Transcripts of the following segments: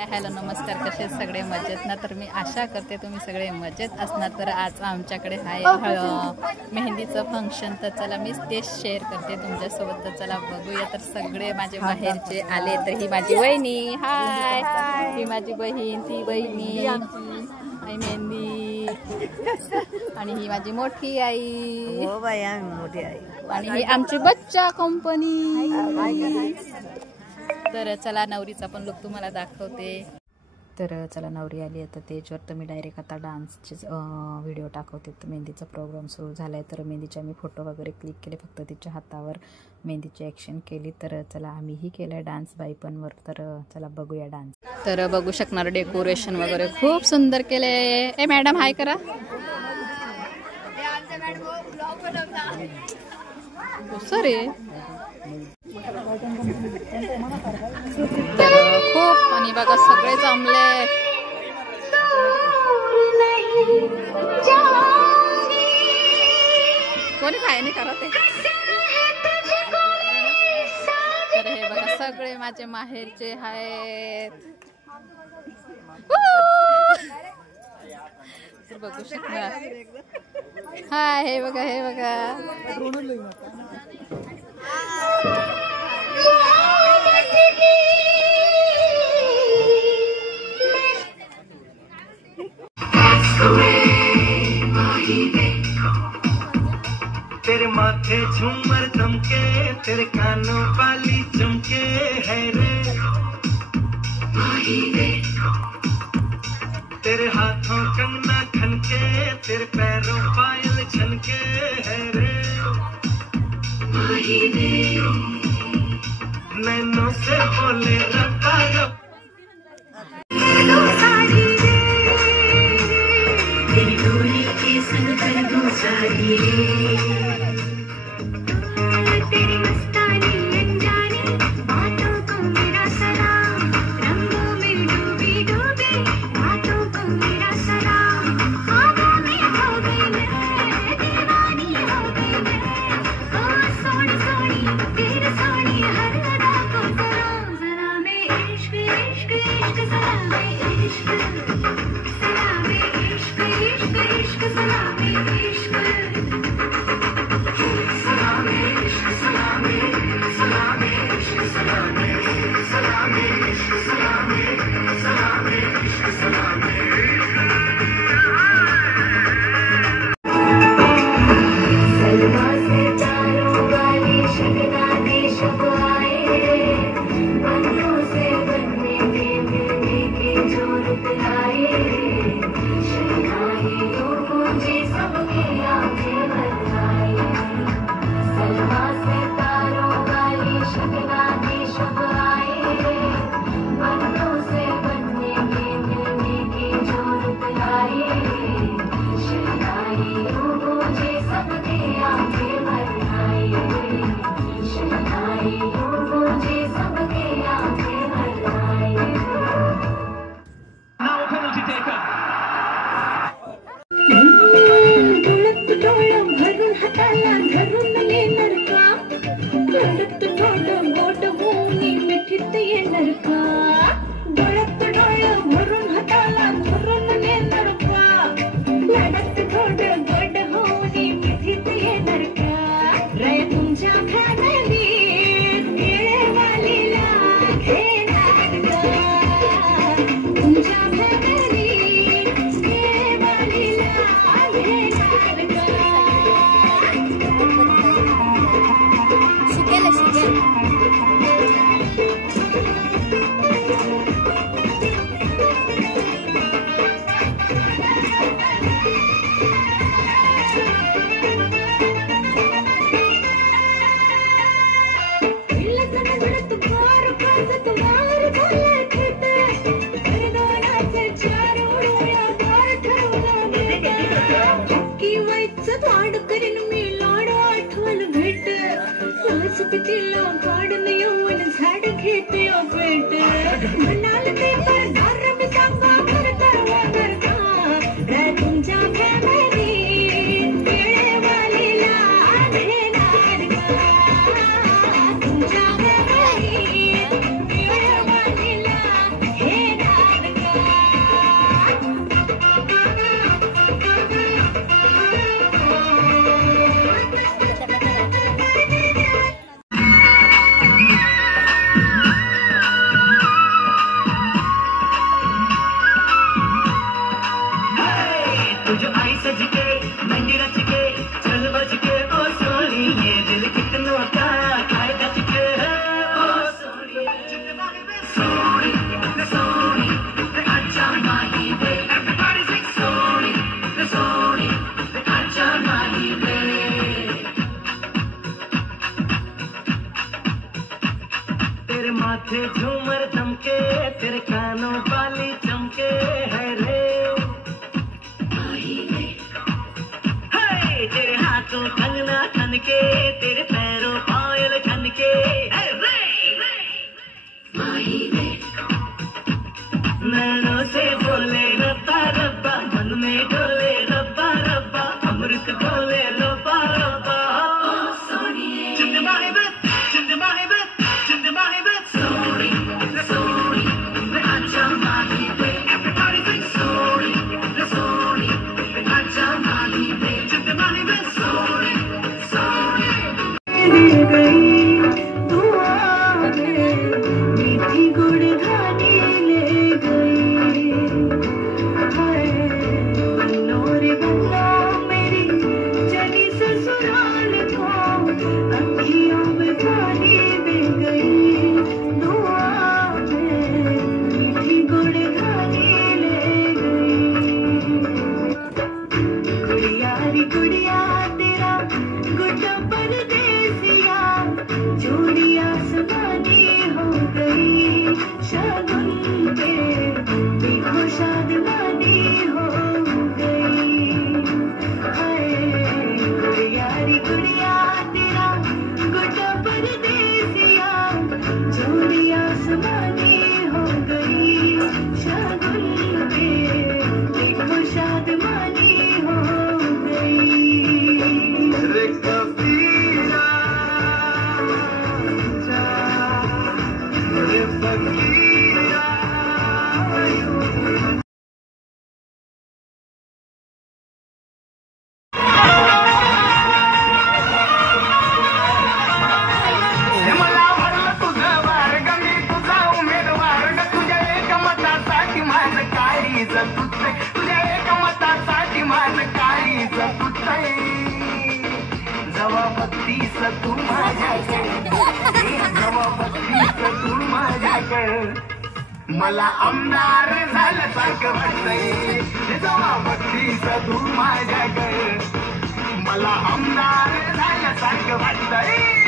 Hi hello नमस्कार, कसे सगळे मजेत ना? तर मी आशा करते तुम्ही सगळे मजेत असणार. तर आज आमच्याकडे आहे मेहंदीचं फंक्शन, तर चला मी तेच शेअर करते तुमच्यासोबत. तर चला बघूया. तर सगळे माझे बाहेरचे आले. तर ही माझी वहिनी, हाय, ही माझी बहीण, ती बहिणी आई मेहंदी, आणि ही माझी मोठी आई, हो बाई आम्ही मोठी आई, आणि ही आमची बच्चा कंपनी. तर चला नवरीचा पण लुक तुम्हाला दाखवते. तर चला नवरी आली आहे. तर त्याच्यावर तर मी डायरेक्ट आता डान्सचे व्हिडिओ टाकवते. तर मेहंदीचा प्रोग्राम सुरू झाला आहे. तर मेहंदीच्या मी फोटो वगैरे क्लिक केले, फक्त तिच्या हातावर मेहंदीची ॲक्शन केली. तर चला आम्हीही केलं डान्स बायपणवर. तर चला बघूया डान्स. तर बघू शकणार डेकोरेशन वगैरे खूप सुंदर केले. ए मॅडम हाय करा. सॉरी. खूप आणि बघा सगळे जमले. कोणी काय नाही करत आहे. तर हे बघा सगळे माझे माहेरचे आहेत. तर बघू शकणार. हाय, हे बघा, हे बघा. तेरे माथे झूमर दमके, तेरे कानों वाली चमके है रे, तेरे हाथों कंगना खनके, तेरे पैरों पायल छनके है रे, नैनों से बोले रब्बा रब्बा, तेरी डोली के संग कर दूं सारी तेरी मस्तानी अनजानी बातों को मेरा सलाम, रंगों में डूबी डूबी बातों को मेरा सलाम, ख्वाबों में हो गई मैं, दीवानी हो गई मैं, ओ सोनी सोनी तेरी सोनी हर अदा को सलाम, सलाम इश्क इश्क इश्क सलाम इश्क, सलाम इश्क इश्क इश्क सलाम इश्क, कानों वाली चमके है रे, तेरे हाथों कंगना खनके, तेरे पैरों पायल खनके है रे, नैनों से बोले रब्बा रब्बा, मन में डोले रब्बा रब्बा, अमृत डोले रब्बा रब्बा। मला आमदार झाल्यासारखं वाटतंय, जेव्हा बघतीस तू माझ्याकडे, मला आमदार झाल्यासारखं वाटतंय।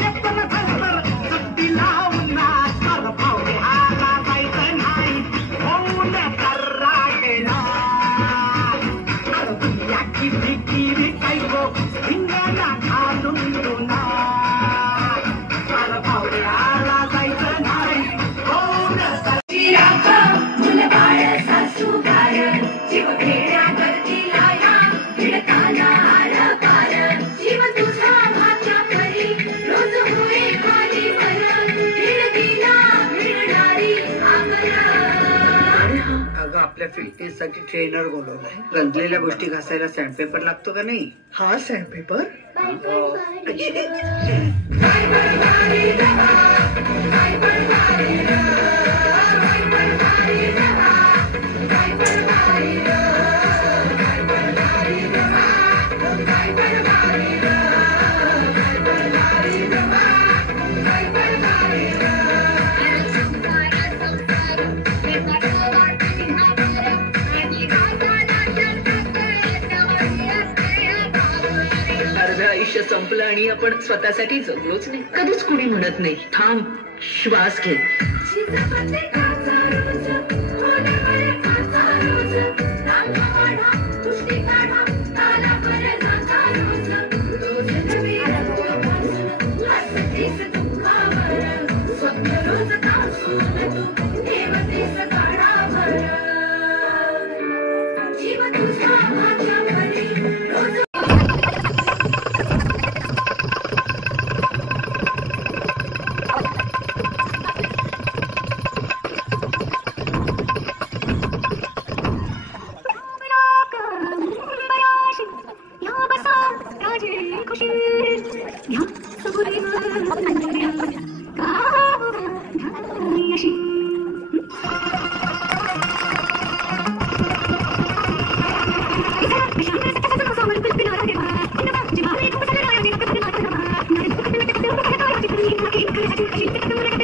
Yes, आपल्या फिटनेससाठी ट्रेनर बोलवलाय. रंगलेल्या गोष्टी घासायला सँडपेपर लागतो का नाही? हा सँडपेपर आयुष्य संपलं आणि आपण स्वतःसाठी जगलोच नाही. कधीच कुणी म्हणत नाही थांब, श्वास घे. Thank you.